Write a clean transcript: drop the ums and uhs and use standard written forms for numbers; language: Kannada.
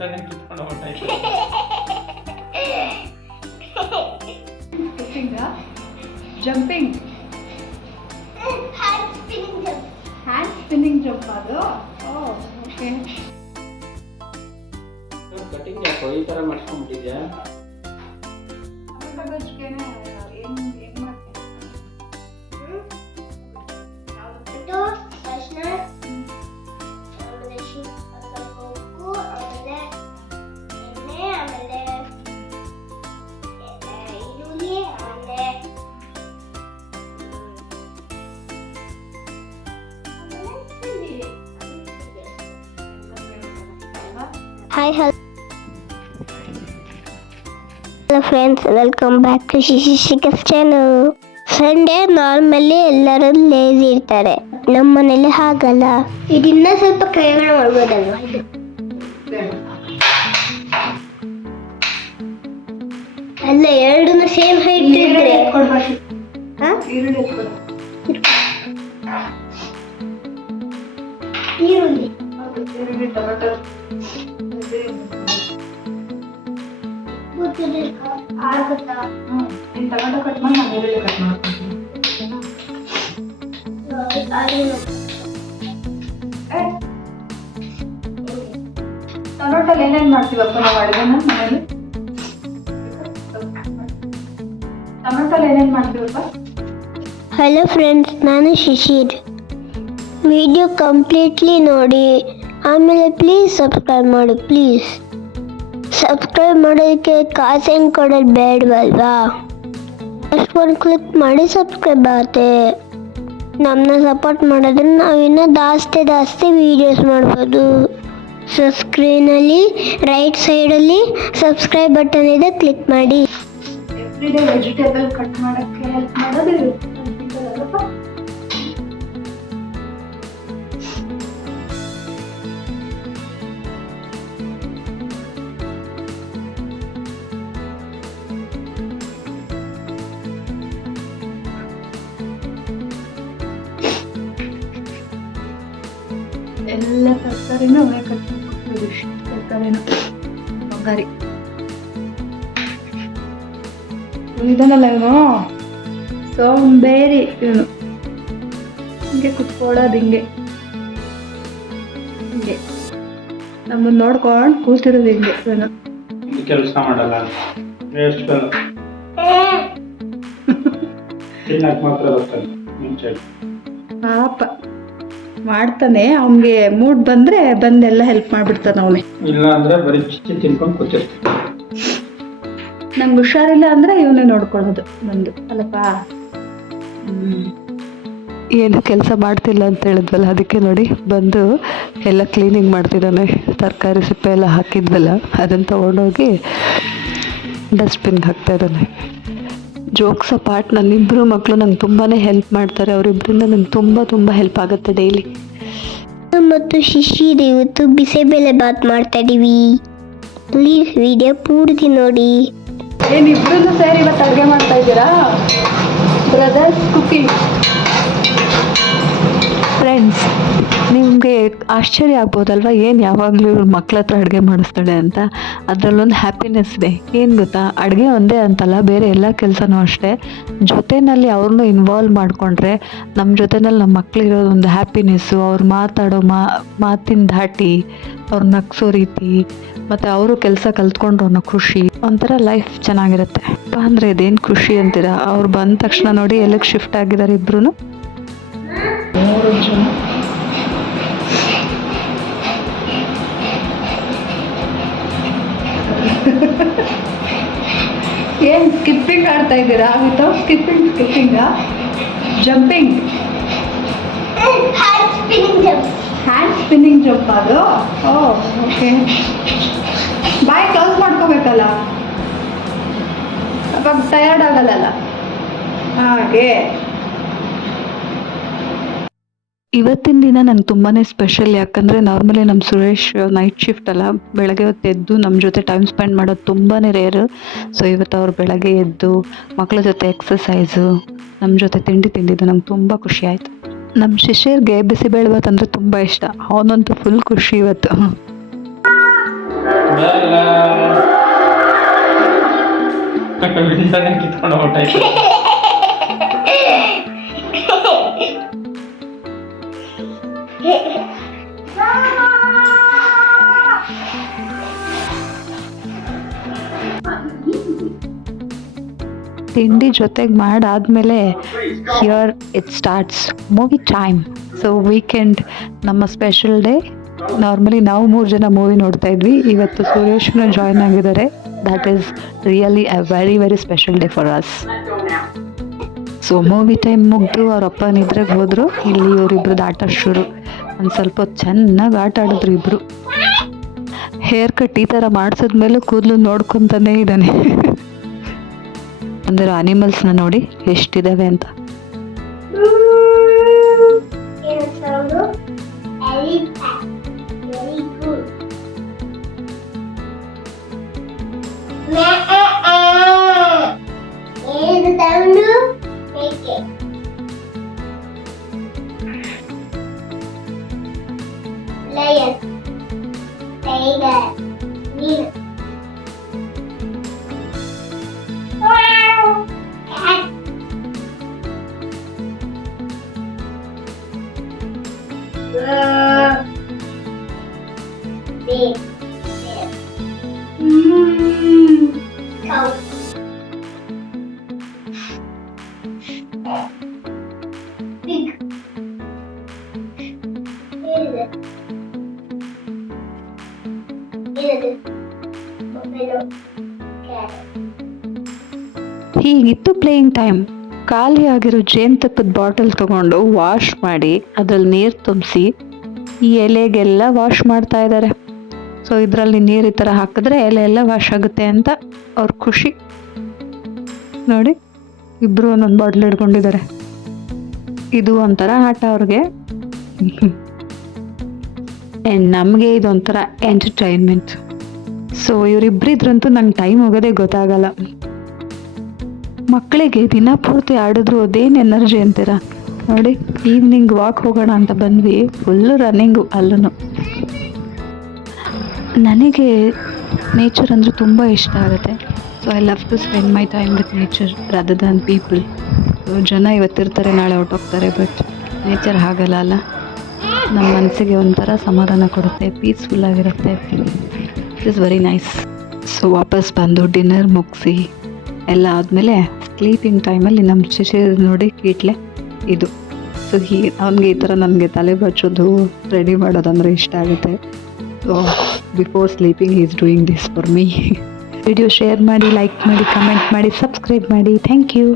ಮಾಡಲ್ಲ ಕಿತ್ಕೊಂಡು ಹೊಟ್ಟಾಯ್ತು. ಜಂಪಿಂಗ್ ಹ್ಯಾಂಡ್ ಸ್ಪಿನ್ನಿಂಗ್ ಜಂಪ್ ಅದು. ಓಕೆ, ಕಟಿಂಗ್ ಯಾಕೋ ಈ ಥರ ಮಾಡ್ಸ್ಕೊಂಡ್ಬಿಟ್ಟಿದ್ಯಾ? Hi, hello friends, welcome back to Shishika's channel. Sunday normally ಎಲ್ಲರೂ ಲೇಜಿ ಇರ್ತಾರೆ, ನಮ್ಮ ಮನೇಲಿ ಹಾಗಲ್ಲ. ಇದನ್ನ ಸ್ವಲ್ಪ ಕಡಿಮೆ ಮಾಡ್ಬೋದಲ್ವಾ? ಇದು ಅಲ್ಲ, ಎರಡನ್ನೂ ಸೇಮ್ ಹೈಟ್ ಇದ್ರೆ ಈರುಳ್ಳಿ ಟೊಮೆಟೊ ಆಗುತ್ತಾ? ಟೊಮೆಟೊ ಕಟ್ ಮಾಡಿ ನಾನು ಈರುಳ್ಳಿ ಕಟ್ ಮಾಡ್ತೀನಿ. ಟೊಮೆಟೊಲ್ಲಿ ಏನೇನು ಮಾಡ್ತೀವಪ್ಪ ನಾವು ಅಡುಗೆನ ಮನೇಲಿ? ಟೊಮೆಟೊಲ್ಲಿ ಏನೇನು ಮಾಡ್ತೀವಪ್ಪ? ಹಲೋ ಫ್ರೆಂಡ್ಸ್, ನಾನು ಶಿಶಿರ್. ವಿಡಿಯೋ ಕಂಪ್ಲೀಟ್ಲಿ ನೋಡಿ, ಆಮೇಲೆ ಪ್ಲೀಸ್ ಸಬ್ಸ್ಕ್ರೈಬ್ ಮಾಡಿ. ಪ್ಲೀಸ್ ಸಬ್ಸ್ಕ್ರೈಬ್ ಮಾಡೋದಕ್ಕೆ ಕಾಸೇನು ಕೊಡೋದು ಬೇಡವಲ್ವಾ? ಫಸ್ಟ್ ಒಂದು ಕ್ಲಿಕ್ ಮಾಡಿ ಸಬ್ಸ್ಕ್ರೈಬ್ ಆಗುತ್ತೆ. ನಮ್ಮನ್ನ ಸಪೋರ್ಟ್ ಮಾಡಿದ್ರೆ ನಾವಿನ್ನೂ ಜಾಸ್ತಿ ವೀಡಿಯೋಸ್ ಮಾಡ್ಬೋದು. ಸೊ ಸ್ಕ್ರೀನಲ್ಲಿ ರೈಟ್ ಸೈಡಲ್ಲಿ ಸಬ್ಸ್ಕ್ರೈಬ್ ಬಟನ್ ಇದೆ, ಕ್ಲಿಕ್ ಮಾಡಿ. ಎವ್ರಿಡೇ ವೆಜಿಟೇಬಲ್ ಕಟ್ ಮಾಡೋಕ್ಕೆ ಹೆಲ್ಪ್ ಮಾಡೋದು ಎಲ್ಲ ತರಕಾರಿನೂ ಅವೇ ಕಟ್ ಮಾಡ್ಕೊಡ್ಬೋದು. ಇಷ್ಟು ತರಕಾರಿನ ಬಂಗಾರಿ ಇದನ್ನಲ್ಲ, ಇವನು ಸೋಂಬೇರಿ. ಇವನು ಹಿಂಗೆ ಕುತ್ಕೊಳ್ಳೋದು, ಹಿಂಗೆ ನಮ್ಮನ್ನು ನೋಡ್ಕೊಂಡು ಕೂತಿರೋದು ಹಿಂಗೆ. ಇವನು ಕೆಲಸ ಮಾಡಲ್ಲ, ವೇಸ್ಟ್ ತಿನ್ನಕ್ಕೆ ಮಾತ್ರ ಬರ್ತಾನೆ. ಮುಂಚೆ ಪಾಪ ಮಾಡ್ತಾನೆ, ಅವನಿಗೆ ಮೂಡ್ ಬಂದ್ರೆ ಬಂದೆಲ್ಲ ಹೆಲ್ಪ್ ಮಾಡ್ಬಿಡ್ತಾನೆ. ಅವನೇ ಇಲ್ಲ ಅಂದ್ರೆ ಬರೀ ಚಿಚ್ಚಿ ತಿನ್ಕೊಂಡು ಕೂತಿರ್ತಾನೆ. ನಂಗೆ ಹುಷಾರಿಲ್ಲ ಅಂದ್ರೆ ಇವನೇ ನೋಡ್ಕೊಳ್ಳೋದು ಬಂದು, ಅಲ್ಲಪ್ಪ. ಏನು ಕೆಲಸ ಮಾಡ್ತಿಲ್ಲ ಅಂತ ಹೇಳಿದ್ವಲ್ಲ, ಅದಕ್ಕೆ ನೋಡಿ ಬಂದು ಎಲ್ಲ ಕ್ಲೀನಿಂಗ್ ಮಾಡ್ತಿದ್ದಾನೆ. ತರಕಾರಿ ಸಿಪ್ಪೆ ಎಲ್ಲ ಹಾಕಿದ್ವಲ್ಲ, ಅದನ್ನು ತೊಗೊಂಡೋಗಿ ಡಸ್ಟ್ಬಿನ್ಗೆ ಹಾಕ್ತಾ ಇದ್ದಾನೆ. ಜೋಕ್ಸ್ ಅಪಾರ್ಟ್, ನನ್ನಿಬ್ಬರು ಮಕ್ಕಳು ನಂಗೆ ತುಂಬಾ ಹೆಲ್ಪ್ ಮಾಡ್ತಾರೆ. ಅವರಿಬ್ಬರಿಂದ ನಂಗೆ ತುಂಬ ಹೆಲ್ಪ್ ಆಗುತ್ತೆ ಡೈಲಿ. ಮತ್ತು ಶಿಶಿರ್ ಇವತ್ತು ಬಿಸಿಬೇಳೆ ಬಾತ್ ಮಾಡ್ತಾ ಇದೀವಿ. ಪ್ಲೀಸ್ ವಿಡಿಯೋ ಪೂರ್ತಿ ನೋಡಿ. ಏನಿಬ್ರು ಸೇರಿ ಇವತ್ತು ಅಡುಗೆ ಮಾಡ್ತಾ ಇದ್ದೀರಾ? Brothers cooking. ಫ್ರೆಂಡ್ಸ್, ನಿಮಗೆ ಆಶ್ಚರ್ಯ ಆಗ್ಬೋದಲ್ವ, ಏನು ಯಾವಾಗಲೂ ಇವ್ರ ಮಕ್ಳ ಹತ್ರ ಅಡುಗೆ ಮಾಡಿಸ್ತಾಳೆ ಅಂತ. ಅದರಲ್ಲೊಂದು ಹ್ಯಾಪಿನೆಸ್ ಇದೆ. ಏನು ಗೊತ್ತಾ, ಅಡುಗೆ ಒಂದೇ ಅಂತಲ್ಲ, ಬೇರೆ ಎಲ್ಲ ಕೆಲಸನೂ ಅಷ್ಟೇ. ಜೊತೆಯಲ್ಲಿ ಅವ್ರನ್ನೂ ಇನ್ವಾಲ್ವ್ ಮಾಡಿಕೊಂಡ್ರೆ ನಮ್ಮ ಜೊತೆನಲ್ಲಿ ನಮ್ಮ ಮಕ್ಕಳಿರೋದೊಂದು ಹ್ಯಾಪಿನೆಸ್ಸು, ಅವ್ರು ಮಾತಾಡೋ ಮಾತಿನ ಧಾಟಿ, ಅವ್ರು ನಗ್ಸೋ ರೀತಿ, ಮತ್ತು ಅವರು ಕೆಲಸ ಕಲ್ತ್ಕೊಂಡ್ರು ಅನ್ನೋ ಖುಷಿ, ಒಂಥರ ಲೈಫ್ ಚೆನ್ನಾಗಿರುತ್ತೆ. ಅಂದರೆ ಇದೇನು ಖುಷಿ ಅಂತೀರಾ? ಅವ್ರು ಬಂದ ತಕ್ಷಣ ನೋಡಿ ಎಲ್ಲಿಗೆ ಶಿಫ್ಟ್ ಆಗಿದ್ದಾರೆ ಇಬ್ರು. 3 ಜನ. ಏನು ಸ್ಕಿಪ್ಪಿಂಗ್ ಆಡ್ತಾ ಇದ್ದೀರಾ? Without skipping jumping, hand spinning jump ಅದು. ಓಕೆ, ಬಾಯ್ ಕ್ಲೋಸ್ ಮಾಡ್ಕೋಬೇಕಲ್ಲ, ಅವಾಗ ಟಯರ್ಡ್ ಆಗಲ್ಲ. ಹಾಗೆ ಇವತ್ತಿನ ದಿನ ನಂಗೆ ತುಂಬಾ ಸ್ಪೆಷಲ್, ಯಾಕಂದರೆ ನಾರ್ಮಲಿ ನಮ್ಮ ಸುರೇಶ್ ನೈಟ್ ಶಿಫ್ಟ್ ಅಲ್ಲ, ಬೆಳಗ್ಗೆ ಹೊತ್ತು ಎದ್ದು ನಮ್ಮ ಜೊತೆ ಟೈಮ್ ಸ್ಪೆಂಡ್ ಮಾಡೋದು ತುಂಬಾ ರೇರು. ಸೊ ಇವತ್ತು ಅವ್ರು ಬೆಳಗ್ಗೆ ಎದ್ದು ಮಕ್ಕಳ ಜೊತೆ ಎಕ್ಸಸೈಸು, ನಮ್ಮ ಜೊತೆ ತಿಂಡಿ ತಿಂದಿದ್ದು ನಂಗೆ ತುಂಬ ಖುಷಿ ಆಯಿತು. ನಮ್ಮ ಶಿಷ್ಯರಿಗೆ ಬಿಸಿಬೇಳೆಭಾತ್ ಅಂದರೆ ತುಂಬ ಇಷ್ಟ, ಅವನಂತೂ ಫುಲ್ ಖುಷಿ ಇವತ್ತು. ಕಿತ್ಕೊಂಡು ಹೊರಟಾಯ್ತು. ತಿಂಡಿ ಜೊತೆಗೆ ಮಾಡಾದ್ಮೇಲೆ here it starts movie time. So weekend ನಮ್ಮ ಸ್ಪೆಷಲ್ ಡೇ. ನಾರ್ಮಲಿ ನಾವು 3 ಜನ ಮೂವಿ ನೋಡ್ತಾ ಇದ್ವಿ, ಇವತ್ತು ಸುರೇಶ್ನ ಜಾಯ್ನ್ ಆಗಿದ್ದಾರೆ. That is really a very very special day for us. So movie time ಮುಗಿದು ಅವ್ರ ಅಪ್ಪ ನಿದ್ರೆಗೆ ಹೋದರು. ಇಲ್ಲಿ ಇವರಿಬ್ರದ್ದು ಆಟ ಶುರು. ಒಂದು ಸ್ವಲ್ಪ ಹೊತ್ತು ಚೆನ್ನಾಗಿ ಆಟ ಆಡಿದ್ರು ಇಬ್ಬರು. ಹೇರ್ ಕಟ್ ಈ ಥರ ಮಾಡಿಸಿದ್ಮೇಲೂ ಕೂದಲು ನೋಡ್ಕೊತಾನೇ ಇದ್ದಾನೆ. ಅಂದರೆ ಅನಿಮಲ್ಸ್ನ ನೋಡಿ ಎಷ್ಟಿದ್ದಾವೆ ಅಂತ. ಹೀಗಿತ್ತು ಪ್ಲೇಯಿಂಗ್ ಟೈಮ್. ಖಾಲಿ ಆಗಿರೋ ಜೇನುತುಪ್ಪದ ಬಾಟಲ್ ತಗೊಂಡು ವಾಶ್ ಮಾಡಿ ಅದ್ರಲ್ಲಿ ನೀರು ತುಂಬಿಸಿ ಈ ಎಲೆಗೆಲ್ಲ ವಾಶ್ ಮಾಡ್ತಾ ಇದ್ದಾರೆ. ಸೊ ಇದರಲ್ಲಿ ನೀರು ಈ ಥರ ಹಾಕಿದ್ರೆ ಎಲೆ ಎಲ್ಲ ವಾಶ್ ಆಗುತ್ತೆ ಅಂತ ಅವ್ರ ಖುಷಿ. ನೋಡಿ ಇಬ್ಬರು ಒಂದೊಂದು ಬಾಟ್ಲ್ ಹಿಡ್ಕೊಂಡಿದ್ದಾರೆ. ಇದು ಒಂಥರ ಆಟ ಅವ್ರಿಗೆ. ಆ್ಯಂಡ್ ನಮಗೆ ಇದೊಂಥರ ಎಂಟರ್ಟೈನ್ಮೆಂಟ್. ಸೊ ಇವರಿಬ್ಬರಿದ್ರಂತೂ ನಂಗೆ ಟೈಮ್ ಹೋಗೋದೇ ಗೊತ್ತಾಗಲ್ಲ. ಮಕ್ಕಳಿಗೆ ದಿನ ಪೂರ್ತಿ ಆಡಿದ್ರು ಅದೇನು ಎನರ್ಜಿ ಅಂತೀರ ನೋಡಿ. ಈವ್ನಿಂಗ್ ವಾಕ್ ಹೋಗೋಣ ಅಂತ ಬಂದ್ವಿ, ಫುಲ್ಲು ರನ್ನಿಂಗು ಅಲ್ಲೂ. ನನಗೆ ನೇಚರ್ ಅಂದರೆ ತುಂಬ ಇಷ್ಟ ಆಗುತ್ತೆ. So I love to spend my time with nature rather than people. ಜನ ಇವತ್ತಿರ್ತಾರೆ ನಾಳೆ ಹೊರ್ಟೋಗ್ತಾರೆ, ಬಟ್ ನೇಚರ್ ಹಾಗಲ್ಲ ಅಲ್ಲ. ನಮ್ಮ ಮನಸ್ಸಿಗೆ ಒಂಥರ ಸಮಾಧಾನ ಕೊಡುತ್ತೆ, ಪೀಸ್ಫುಲ್ ಆಗಿರುತ್ತೆ. It is very nice. So ವಾಪಸ್ ಬಂದು ಡಿನ್ನರ್ ಮುಗಿಸಿ ಎಲ್ಲ ಆದಮೇಲೆ ಸ್ಲೀಪಿಂಗ್ ಟೈಮಲ್ಲಿ ನಮ್ಮ ಶಿಶಿರ್ ನೋಡಿ ಕೀಟ್ಲೆ ಇದು. ಸೊ ಅವನಿಗೆ ಈ ಥರ ನನಗೆ ತಲೆ ಬಚ್ಚೋದು ರೆಡಿ ಮಾಡೋದಂದರೆ ಇಷ್ಟ ಆಗುತ್ತೆ. So before sleeping is doing this for me. Video share ಮಾಡಿ, ಲೈಕ್ ಮಾಡಿ, ಕಮೆಂಟ್ ಮಾಡಿ, ಸಬ್ಸ್ಕ್ರೈಬ್ ಮಾಡಿ. Thank you.